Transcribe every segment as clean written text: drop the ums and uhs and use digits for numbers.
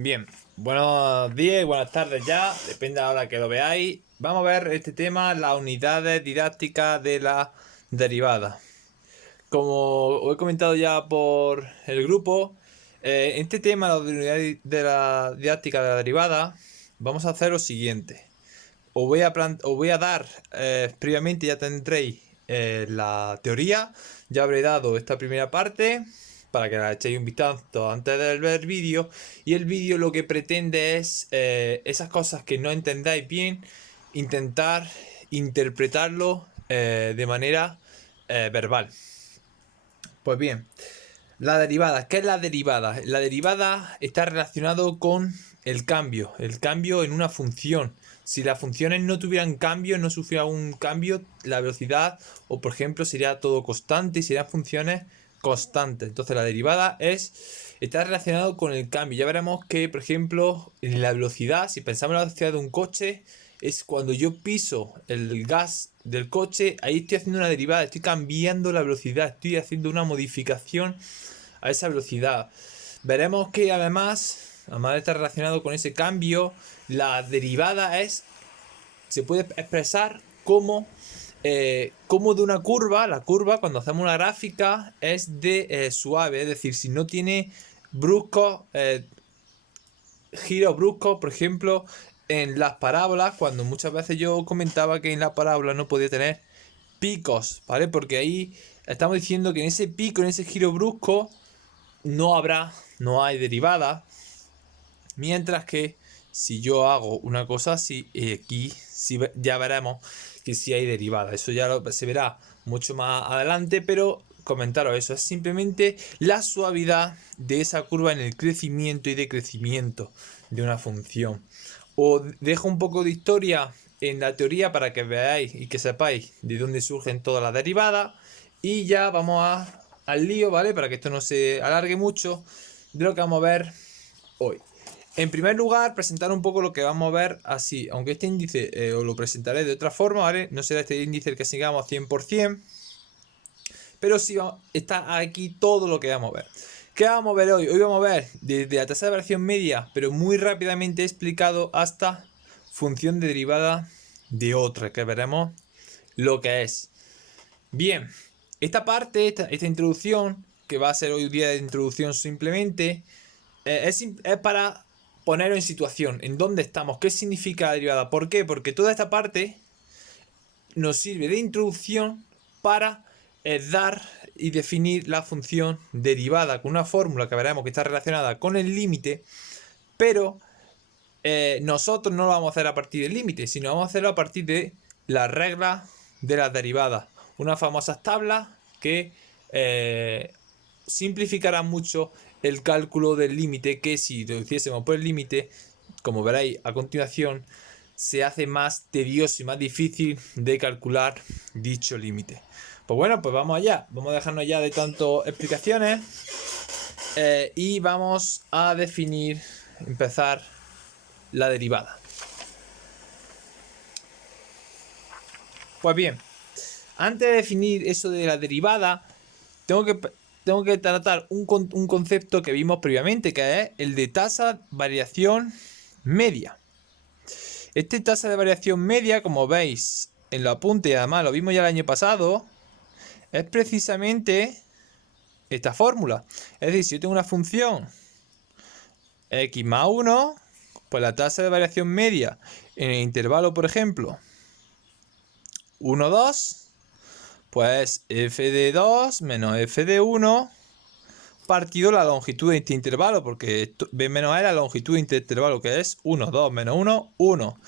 Bien, buenos días y buenas tardes ya, depende de la hora que lo veáis. Vamos a ver este tema, las unidades didácticas de la derivada. Como os he comentado ya por el grupo, este tema, la unidad de la didáctica de la derivada, vamos a hacer lo siguiente. Os voy a dar, previamente ya tendréis la teoría, ya habré dado esta primera parte para que la echéis un vistazo antes de ver el vídeo. Y el vídeo lo que pretende es esas cosas que no entendáis bien, intentar interpretarlo de manera verbal. Pues bien, la derivada. ¿Qué es la derivada? La derivada está relacionado con el cambio en una función. Si las funciones no tuvieran cambio, no sufrieran un cambio, la velocidad, o por ejemplo, sería todo constante y serían funciones constantes. Entonces la derivada está relacionado con el cambio. Ya veremos que, por ejemplo, en la velocidad, si pensamos en la velocidad de un coche, es cuando yo piso el gas del coche, ahí estoy haciendo una derivada, estoy cambiando la velocidad, estoy haciendo una modificación a esa velocidad. Veremos que además de estar relacionado con ese cambio, la derivada se puede expresar como de una curva. La curva, cuando hacemos una gráfica, es de suave, es decir, si no tiene bruscos, giros bruscos, por ejemplo, en las parábolas, cuando muchas veces yo comentaba que en la parábola no podía tener picos, ¿vale? Porque ahí estamos diciendo que en ese pico, en ese giro brusco, no hay derivada. Mientras que si yo hago una cosa así, aquí sí, ya veremos que sí hay derivada. Eso ya se verá mucho más adelante, pero comentaros eso. Es simplemente la suavidad de esa curva en el crecimiento y decrecimiento de una función. Os dejo un poco de historia en la teoría para que veáis y que sepáis de dónde surgen todas las derivadas. Y ya vamos al lío, ¿vale? Para que esto no se alargue mucho de lo que vamos a ver hoy. En primer lugar, presentar un poco lo que vamos a ver así. Aunque este índice os lo presentaré de otra forma, ¿vale? No será este índice el que sigamos 100%. Pero sí está aquí todo lo que vamos a ver. ¿Qué vamos a ver hoy? Hoy vamos a ver desde la tasa de variación media, pero muy rápidamente explicado, hasta función de derivada de otra, que veremos lo que es. Bien, esta parte, esta introducción, que va a ser hoy día de introducción simplemente, es para poner en situación, en dónde estamos, qué significa la derivada. ¿Por qué? Porque toda esta parte nos sirve de introducción para dar y definir la función derivada con una fórmula que veremos que está relacionada con el límite, pero nosotros no lo vamos a hacer a partir del límite, sino vamos a hacerlo a partir de la regla de las derivadas, unas famosas tablas que simplificará mucho el cálculo del límite, que si lo hiciésemos por el límite, como veréis a continuación, se hace más tedioso y más difícil de calcular dicho límite. Pues bueno, pues vamos allá, vamos a dejarnos ya de tantas explicaciones y vamos a empezar la derivada. Pues bien, antes de definir eso de la derivada, tengo que tratar un concepto que vimos previamente, que es el de tasa variación media. Este tasa de variación media, como veis en los apuntes, y además lo vimos ya el año pasado, es precisamente esta fórmula. Es decir, si yo tengo una función x más 1, pues la tasa de variación media en el intervalo, por ejemplo, 1, 2, pues f de 2 menos f de 1 partido la longitud de este intervalo, porque b menos a es la longitud de este intervalo, que es 1, 2 menos 1, 1.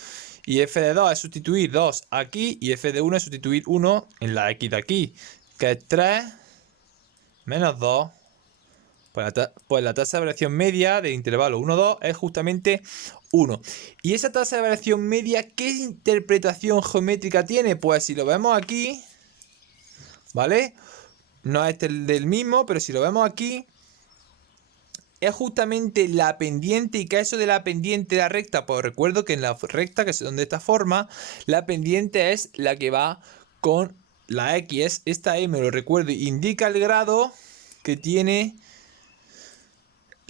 Y f de 2 es sustituir 2 aquí, y f de 1 es sustituir 1 en la x de aquí, que es 3 menos 2. Pues la tasa de variación media del intervalo 1, 2 es justamente 1. Y esa tasa de variación media, ¿qué interpretación geométrica tiene? Pues si lo vemos aquí, ¿vale? No es del mismo, pero si lo vemos aquí, es justamente la pendiente. ¿Y qué es eso de la pendiente de la recta? Pues recuerdo que en la recta, que son de esta forma, la pendiente es la que va con la x. Esta m, lo recuerdo, indica el grado que tiene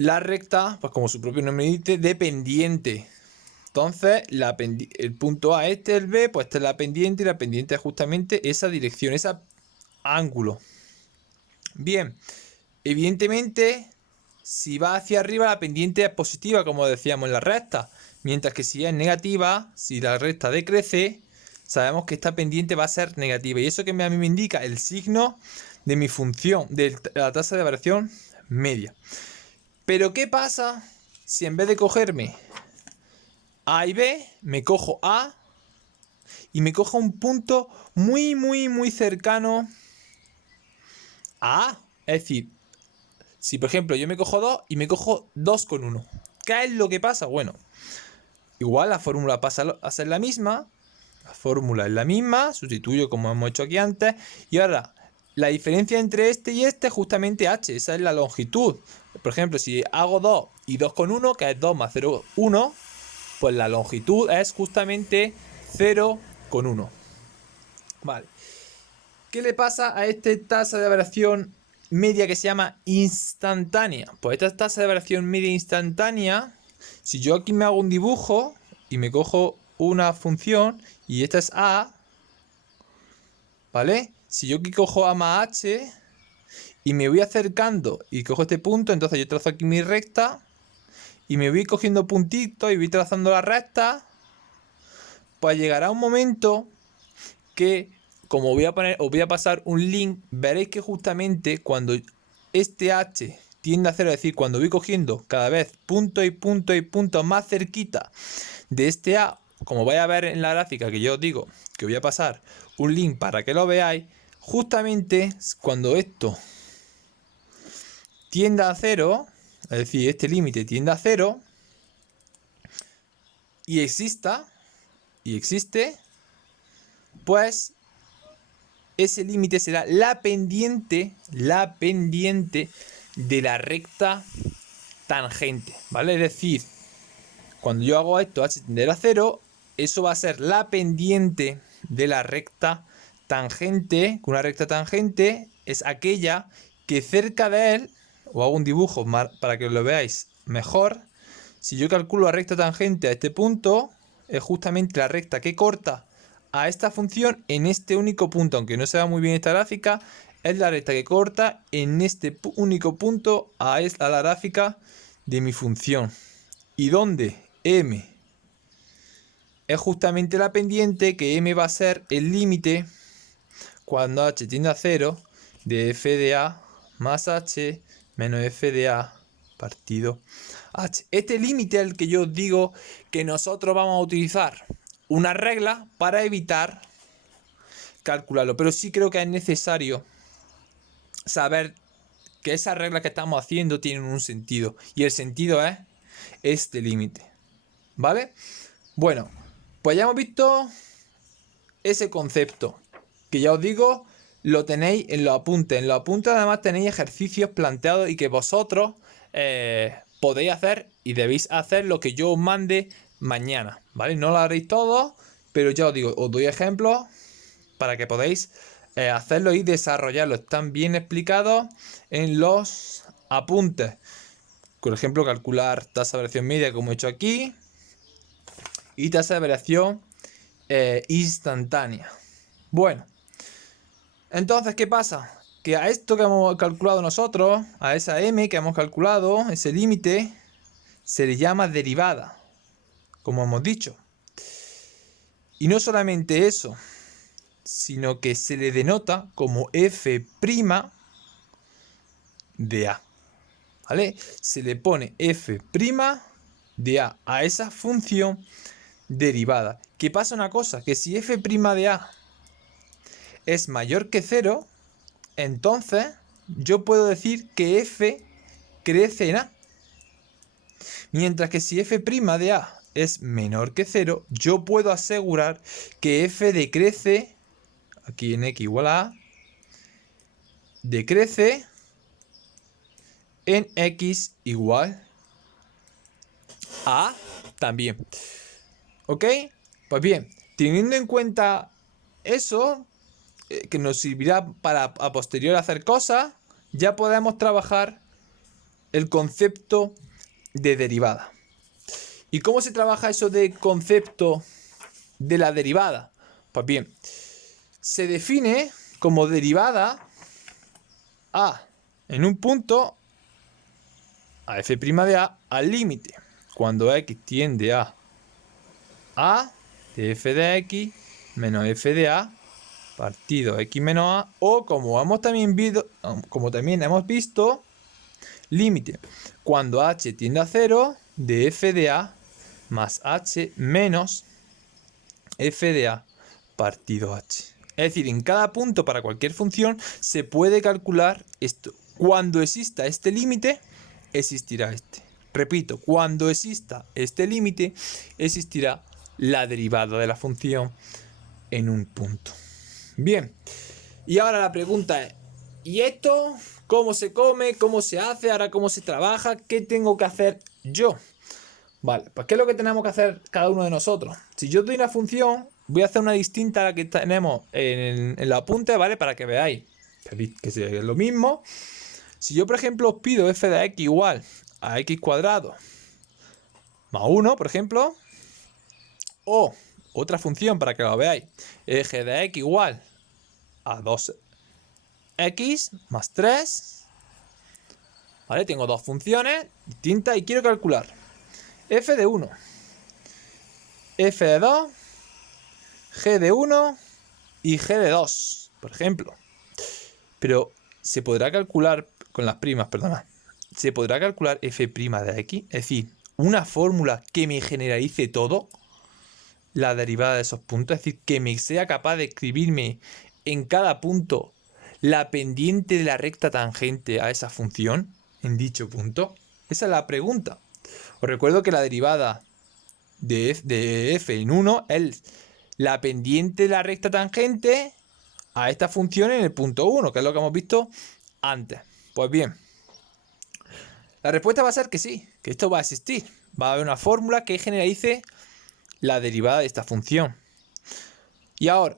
la recta, pues como su propio nombre dice, de pendiente. Entonces, el punto A, este es el B, pues esta es la pendiente y la pendiente es justamente esa dirección, ese ángulo. Bien, evidentemente, si va hacia arriba, la pendiente es positiva, como decíamos en la recta. Mientras que si es negativa, si la recta decrece, sabemos que esta pendiente va a ser negativa. Y eso que a mí me indica el signo de mi función, de la tasa de variación media. Pero ¿qué pasa si en vez de cogerme A y B, me cojo A y me cojo un punto muy, muy, muy cercano a A? Es decir, si por ejemplo yo me cojo 2 y me cojo 2,1. ¿Qué es lo que pasa? Bueno, igual la fórmula pasa a ser la misma. La fórmula es la misma, sustituyo como hemos hecho aquí antes. Y ahora, la diferencia entre este y este es justamente h, esa es la longitud. Por ejemplo, si hago 2 y 2,1, que es 2 más 0,1, pues la longitud es justamente 0,1. Vale. ¿Qué le pasa a esta tasa de variación media que se llama instantánea? Pues esta tasa de variación media instantánea, si yo aquí me hago un dibujo y me cojo una función y esta es A, ¿vale? Si yo aquí cojo A más H y me voy acercando y cojo este punto, entonces yo trazo aquí mi recta y me voy cogiendo puntitos y voy trazando la recta, pues llegará un momento que, como os voy a pasar un link, veréis que justamente cuando este H tiende a 0, es decir, cuando voy cogiendo cada vez puntos y puntos y puntos más cerquita de este A, como vais a ver en la gráfica que yo os digo, que voy a pasar un link para que lo veáis, justamente cuando esto tiende a 0, es decir, este límite tiende a 0, y existe, pues ese límite será la pendiente de la recta tangente, ¿vale? Es decir, cuando yo hago esto, h tender a 0, eso va a ser la pendiente de la recta tangente. Una recta tangente es aquella que cerca de él, o hago un dibujo para que lo veáis mejor, si yo calculo la recta tangente a este punto, es justamente la recta que corta a esta función en este único punto. Aunque no se vea muy bien esta gráfica, es la recta que corta en este único punto a la gráfica de mi función. ¿Y dónde? M es justamente la pendiente, que M va a ser el límite cuando h tiende a 0 de f de a más h menos f de a partido h. Este límite es el que yo os digo que nosotros vamos a utilizar una regla para evitar calcularlo, pero sí creo que es necesario saber que esas reglas que estamos haciendo tienen un sentido, y el sentido es este límite, ¿vale? Bueno, pues ya hemos visto ese concepto, que ya os digo, lo tenéis en los apuntes. En los apuntes además tenéis ejercicios planteados y que vosotros podéis hacer y debéis hacer lo que yo os mande mañana, ¿vale? No lo haréis todo, pero ya os digo, os doy ejemplos para que podáis hacerlo y desarrollarlo. Están bien explicados en los apuntes. Por ejemplo, calcular tasa de variación media, como he hecho aquí, y tasa de variación instantánea. Bueno, entonces, ¿qué pasa? Que a esto que hemos calculado nosotros, a esa m que hemos calculado, ese límite, se le llama derivada, como hemos dicho. Y no solamente eso, sino que se le denota como f' de a. ¿Vale? Se le pone f' de a esa función derivada. ¿Qué pasa una cosa? Que si f' de a es mayor que 0, entonces yo puedo decir que f crece en a. Mientras que si f' de a es menor que 0, yo puedo asegurar que f decrece, aquí en x igual a, decrece en x igual a también. ¿Ok? Pues bien, teniendo en cuenta eso, que nos servirá para a posteriori hacer cosas, ya podemos trabajar el concepto de derivada. ¿Y cómo se trabaja eso de concepto de la derivada? Pues bien, se define como derivada a en un punto a f' de a al límite cuando x tiende a de f de x menos f de a partido x menos a, o como también hemos visto, límite cuando h tiende a 0 de f de a más h menos f de a partido h. Es decir, en cada punto para cualquier función se puede calcular esto. Cuando exista este límite, existirá este. Repito, cuando exista este límite, existirá la derivada de la función en un punto. Bien, y ahora la pregunta es, ¿y esto cómo se come? ¿Cómo se hace? ¿Ahora cómo se trabaja? ¿Qué tengo que hacer yo? Vale, pues ¿qué es lo que tenemos que hacer cada uno de nosotros? Si yo doy una función, voy a hacer una distinta a la que tenemos en el apunte, ¿vale? Para que veáis que es lo mismo. Si yo, por ejemplo, os pido f de x igual a x cuadrado más 1, por ejemplo, o otra función para que lo veáis, g de x igual a 2x más 3, ¿vale? Tengo dos funciones distintas y quiero calcular f de 1, f de 2, g de 1 y g de 2, por ejemplo. Pero se podrá calcular con las primas, perdona. Se podrá calcular f' de x, es decir, una fórmula que me generalice todo, la derivada de esos puntos, es decir, que me sea capaz de escribirme en cada punto la pendiente de la recta tangente a esa función en dicho punto. Esa es la pregunta. Os recuerdo que la derivada de f en 1 es la pendiente de la recta tangente a esta función en el punto 1, que es lo que hemos visto antes. Pues bien, la respuesta va a ser que sí, que esto va a existir. Va a haber una fórmula que generalice la derivada de esta función. Y ahora,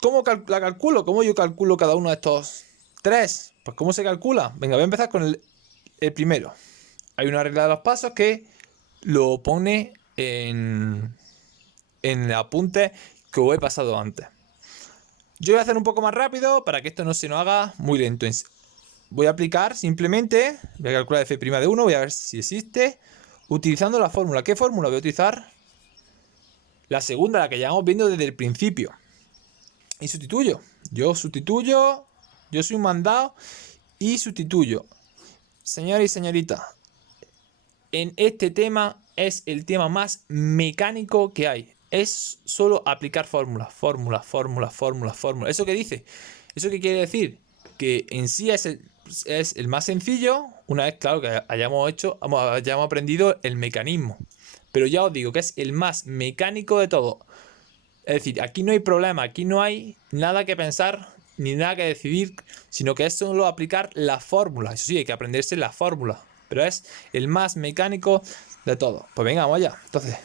¿cómo la calculo? ¿Cómo yo calculo cada uno de estos tres? Pues ¿cómo se calcula? Venga, voy a empezar con el primero. Hay una regla de los pasos que lo pone en el apunte que os he pasado antes. Yo voy a hacer un poco más rápido para que esto no se nos haga muy lento. Voy a aplicar simplemente, voy a calcular f' de 1, voy a ver si existe, utilizando la fórmula. ¿Qué fórmula voy a utilizar? La segunda, la que llevamos viendo desde el principio. Y sustituyo. Yo soy un mandado y sustituyo. Señores y señoritas, en este tema es el tema más mecánico que hay. Es solo aplicar fórmulas. ¿Eso qué dice? ¿Eso qué quiere decir? Que en sí es el más sencillo, una vez, claro, que hayamos aprendido el mecanismo. Pero ya os digo que es el más mecánico de todo. Es decir, aquí no hay problema, aquí no hay nada que pensar ni nada que decidir, sino que es solo aplicar la fórmula. Eso sí, hay que aprenderse la fórmula, pero es el más mecánico de todo. Pues venga, vamos allá. Entonces,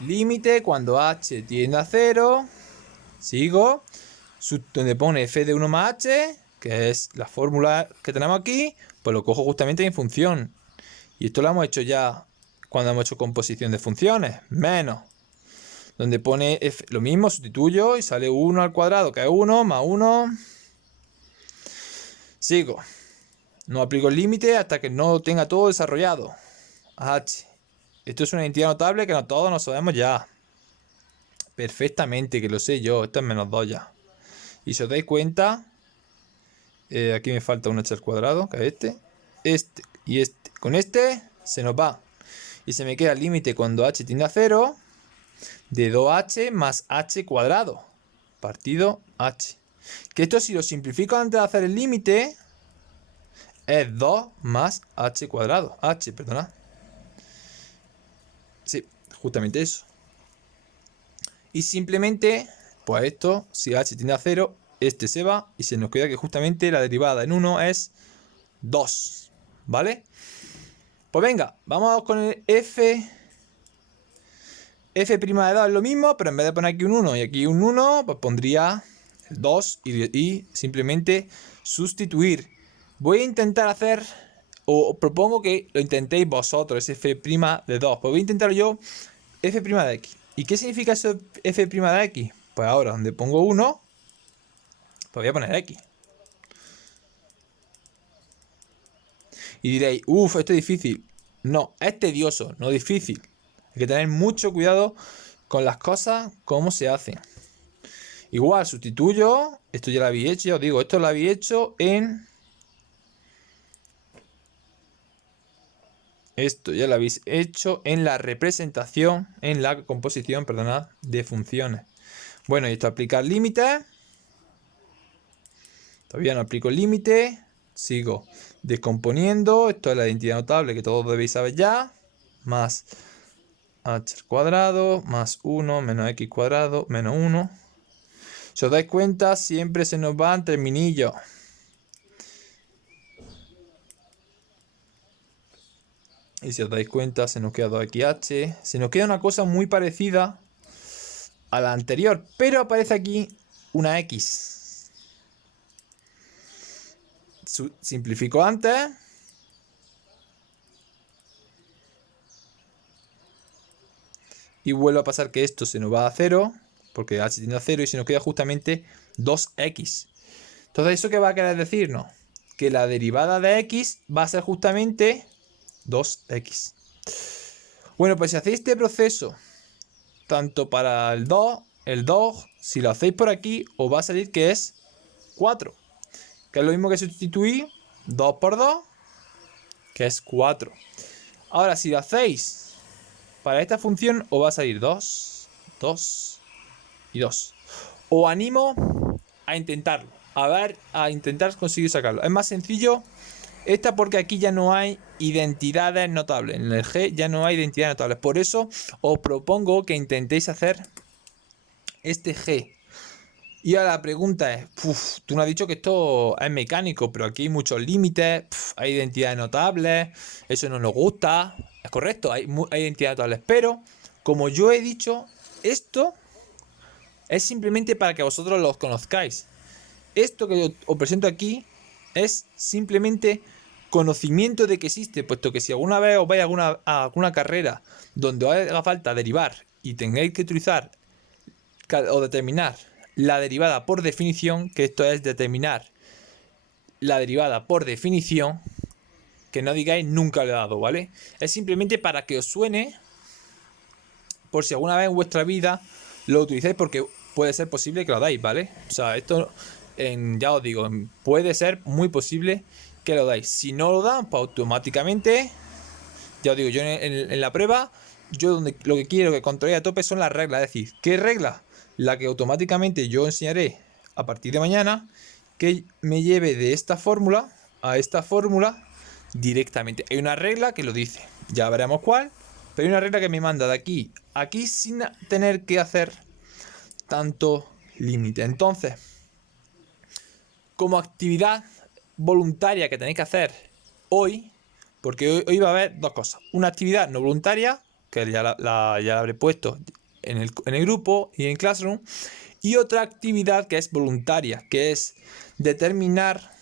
límite cuando h tiende a 0, sigo, donde pone f de 1 más h, que es la fórmula que tenemos aquí, pues lo cojo justamente en función. Y esto lo hemos hecho ya cuando hemos hecho composición de funciones, menos. Donde pone f, lo mismo, sustituyo y sale 1 al cuadrado, que es 1 más 1. Sigo. No aplico el límite hasta que no tenga todo desarrollado. H. Esto es una identidad notable que no todos nos sabemos ya. Perfectamente, que lo sé yo. Esto es menos 2 ya. Y si os dais cuenta, aquí me falta un h al cuadrado, que es este. Este y este. Con este se nos va. Y se me queda el límite cuando h tiende a 0 de 2h más h cuadrado partido h. Que esto, si lo simplifico antes de hacer el límite, es 2 más h cuadrado. H, perdona. Sí, justamente eso. Y simplemente, pues esto, si h tiende a 0, este se va y se nos queda que justamente la derivada en 1 es 2. ¿Vale? Pues venga, vamos con el f. F' de 2 es lo mismo, pero en vez de poner aquí un 1 y aquí un 1, pues pondría el 2 y simplemente sustituir Voy a intentar hacer, o propongo que lo intentéis vosotros, ese f' de 2. Pues voy a intentar yo f' de x. ¿Y qué significa eso f' de x? Pues ahora, donde pongo 1, pues voy a poner x. Y diréis, uff, esto es difícil. No, es tedioso, no difícil. Hay que tener mucho cuidado con las cosas, cómo se hacen. Igual, sustituyo, esto ya lo había hecho, ya os digo, esto lo había hecho en... Esto ya lo habéis hecho en la representación, en la composición, perdonad, de funciones. Bueno, y esto aplicar límites. Todavía no aplico el límite. Sigo descomponiendo. Esto es la identidad notable que todos debéis saber ya. Más h al cuadrado, más 1, menos x cuadrado, menos 1. Si os dais cuenta, siempre se nos van terminillos. Y si os dais cuenta, se nos queda 2xh. Se nos queda una cosa muy parecida a la anterior, pero aparece aquí una x. Simplifico antes. Y vuelve a pasar que esto se nos va a 0, porque h tiende a 0 y se nos queda justamente 2x. Entonces, ¿eso qué va a querer decirnos? Que la derivada de x va a ser justamente 2x. Bueno, pues si hacéis este proceso, tanto para el 2, si lo hacéis por aquí, os va a salir que es 4. Que es lo mismo que sustituir 2 por 2, que es 4. Ahora, si lo hacéis para esta función, os va a salir 2, 2 y 2. Os animo a intentarlo. A intentar conseguir sacarlo. Es más sencillo esta porque aquí ya no hay identidades notables. En el G ya no hay identidades notables. Por eso os propongo que intentéis hacer este G. Y ahora la pregunta es, tú no has dicho que esto es mecánico, pero aquí hay muchos límites, hay identidades notables, eso no nos gusta. Es correcto, hay identidades notables, pero como yo he dicho, esto es simplemente para que vosotros los conozcáis. Esto que os presento aquí es simplemente conocimiento de que existe, puesto que si alguna vez os vais a alguna carrera donde os haga falta derivar y tengáis que utilizar o determinar la derivada por definición, que esto es determinar la derivada por definición, que no digáis nunca lo he dado, ¿vale? Es simplemente para que os suene, por si alguna vez en vuestra vida lo utilizáis, porque puede ser posible que lo dais, ¿vale? O sea, esto, ya os digo, puede ser muy posible que lo dais. Si no lo dan, pues automáticamente, ya os digo, yo en la prueba, yo lo que quiero que controléis a tope son las reglas. Es decir, ¿qué reglas? La que automáticamente yo enseñaré a partir de mañana, que me lleve de esta fórmula a esta fórmula directamente. Hay una regla que lo dice, ya veremos cuál, pero hay una regla que me manda de aquí a aquí sin tener que hacer tanto límite. Entonces, como actividad voluntaria que tenéis que hacer hoy, porque hoy va a haber dos cosas. Una actividad no voluntaria, que ya la habré puesto en el grupo y en Classroom, y otra actividad que es voluntaria, que es determinar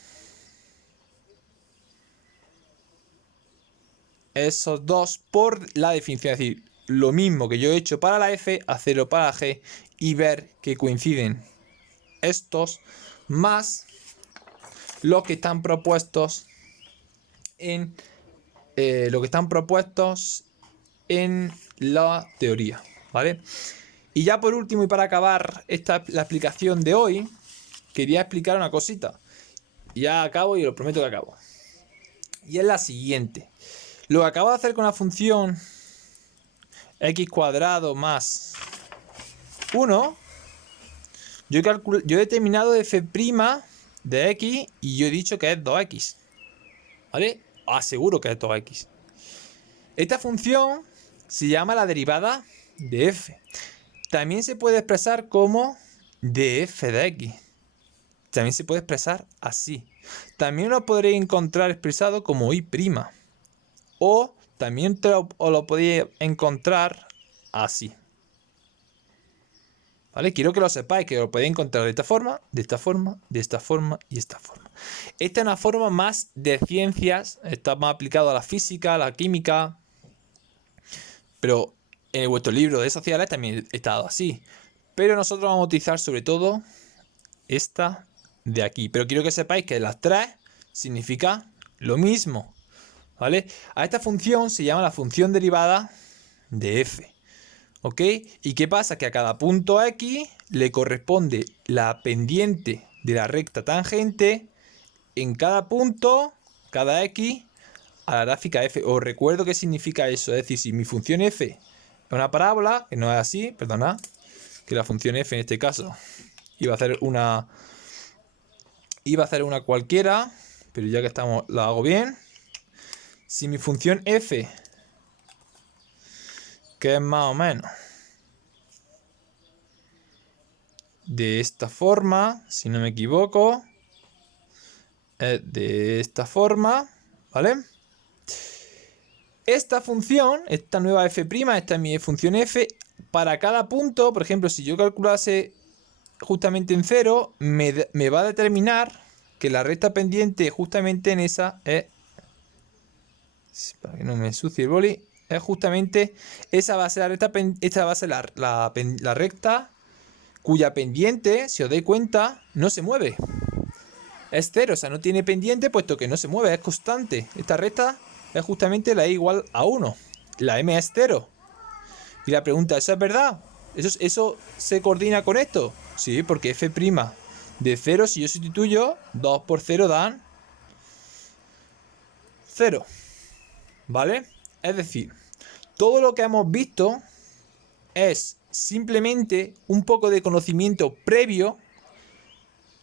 esos dos por la definición. Es decir, lo mismo que yo he hecho para la F, hacerlo para la G y ver que coinciden estos más los que están propuestos en la teoría, ¿vale? Y ya por último y para acabar la explicación de hoy, quería explicar una cosita. Ya acabo y lo prometo que acabo. Y es la siguiente. Lo que acabo de hacer con la función x cuadrado más 1, yo he determinado f' de x y yo he dicho que es 2x. ¿Vale? Aseguro que es 2x. Esta función se llama la derivada de f. También se puede expresar como df de x. También se puede expresar así. También lo podréis encontrar expresado como y'. O también os lo podéis encontrar así. ¿Vale? Quiero que lo sepáis, que lo podéis encontrar de esta forma, de esta forma, de esta forma y esta forma. Esta es una forma más de ciencias, está más aplicado a la física, a la química, pero en vuestro libro de sociales también está dado así. Pero nosotros vamos a utilizar sobre todo esta de aquí. Pero quiero que sepáis que las tres significa lo mismo. ¿Vale? A esta función se llama la función derivada de f. ¿Ok? ¿Y qué pasa? Que a cada punto x le corresponde la pendiente de la recta tangente en cada punto, cada x, a la gráfica f. Os recuerdo qué significa eso. Es decir, si mi función f es una parábola, que no es así, perdona, que la función f en este caso iba a hacer una cualquiera, pero ya que estamos, la hago bien. Si mi función f, que es más o menos de esta forma, si no me equivoco, es de esta forma, ¿vale? Esta función, esta nueva f', esta es mi función f, para cada punto, por ejemplo, si yo calculase justamente en 0, me va a determinar que la recta pendiente justamente en esa es, para que no me ensucie el boli, es justamente, esa va a ser la recta, esta va a ser la recta cuya pendiente, si os dais cuenta, no se mueve. Es 0, o sea, no tiene pendiente puesto que no se mueve, es constante. Esta recta es justamente la e igual a 1. La m es 0. Y la pregunta, ¿eso es verdad? ¿Eso se coordina con esto? Sí, porque f' de 0, si yo sustituyo, 2 por 0 dan 0. ¿Vale? Es decir, todo lo que hemos visto es simplemente un poco de conocimiento previo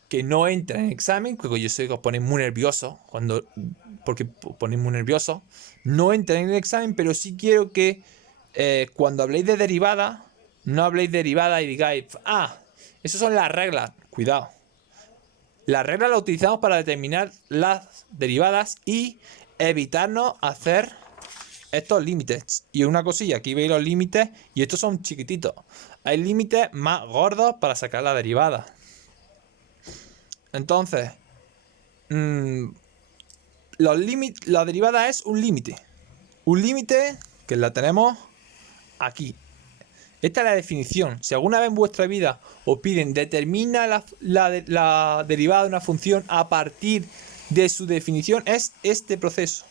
que no entra en examen, porque yo sé que os ponéis muy nerviosos, porque ponéis muy nerviosos, no entra en el examen, pero sí quiero que cuando habléis de derivada, no habléis de derivada y digáis, esas son las reglas. Cuidado. Las reglas las utilizamos para determinar las derivadas y evitarnos hacer estos límites. Y una cosilla, aquí veis los límites y estos son chiquititos. Hay límites más gordos para sacar la derivada. Entonces, la derivada es un límite. Un límite que la tenemos aquí. Esta es la definición. Si alguna vez en vuestra vida os piden determina la derivada de una función a partir de su definición, es este proceso.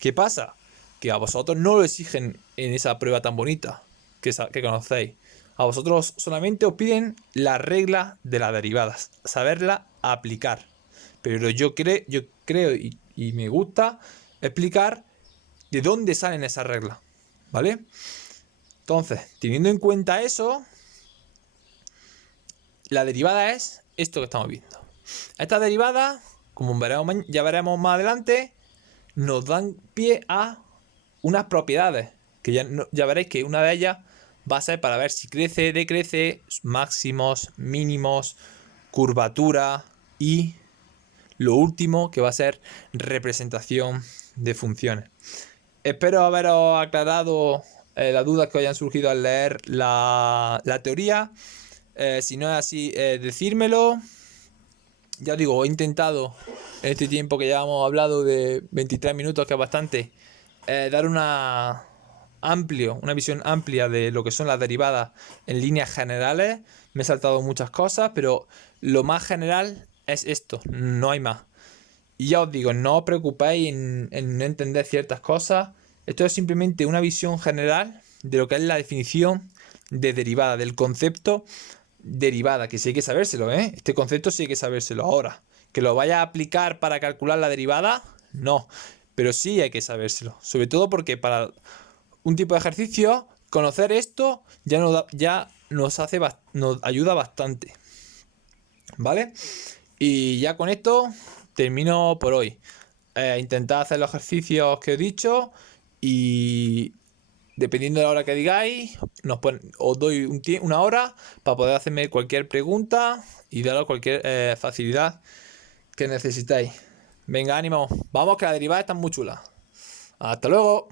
¿Qué pasa? Que a vosotros no lo exigen en esa prueba tan bonita que conocéis. A vosotros solamente os piden la regla de las derivadas, saberla aplicar. Pero yo creo y me gusta explicar de dónde salen esas reglas, ¿vale? Entonces, teniendo en cuenta eso, la derivada es esto que estamos viendo. Estas derivadas, como ya veremos más adelante, nos dan pie a unas propiedades, que ya veréis que una de ellas va a ser para ver si crece, decrece, máximos, mínimos, curvatura y lo último que va a ser representación de funciones. Espero haberos aclarado las dudas que os hayan surgido al leer la teoría. Si no es así, decírmelo. Ya os digo, he intentado en este tiempo que ya hemos hablado de 23 minutos, que es bastante, dar una visión amplia de lo que son las derivadas en líneas generales. Me he saltado muchas cosas, pero lo más general es esto, no hay más. Y ya os digo, no os preocupéis en no entender ciertas cosas. Esto es simplemente una visión general de lo que es la definición de derivada, del concepto derivada, que sí hay que sabérselo, ¿eh? Este concepto sí hay que sabérselo ahora. ¿Que lo vaya a aplicar para calcular la derivada? No, pero sí hay que sabérselo. Sobre todo porque para un tipo de ejercicio, conocer esto ya nos ayuda bastante. ¿Vale? Y ya con esto termino por hoy. Intentad hacer los ejercicios que he dicho y dependiendo de la hora que digáis, os doy una hora para poder hacerme cualquier pregunta y daros cualquier facilidad que necesitáis. Venga, ánimo. Vamos, que la derivada está muy chula. Hasta luego.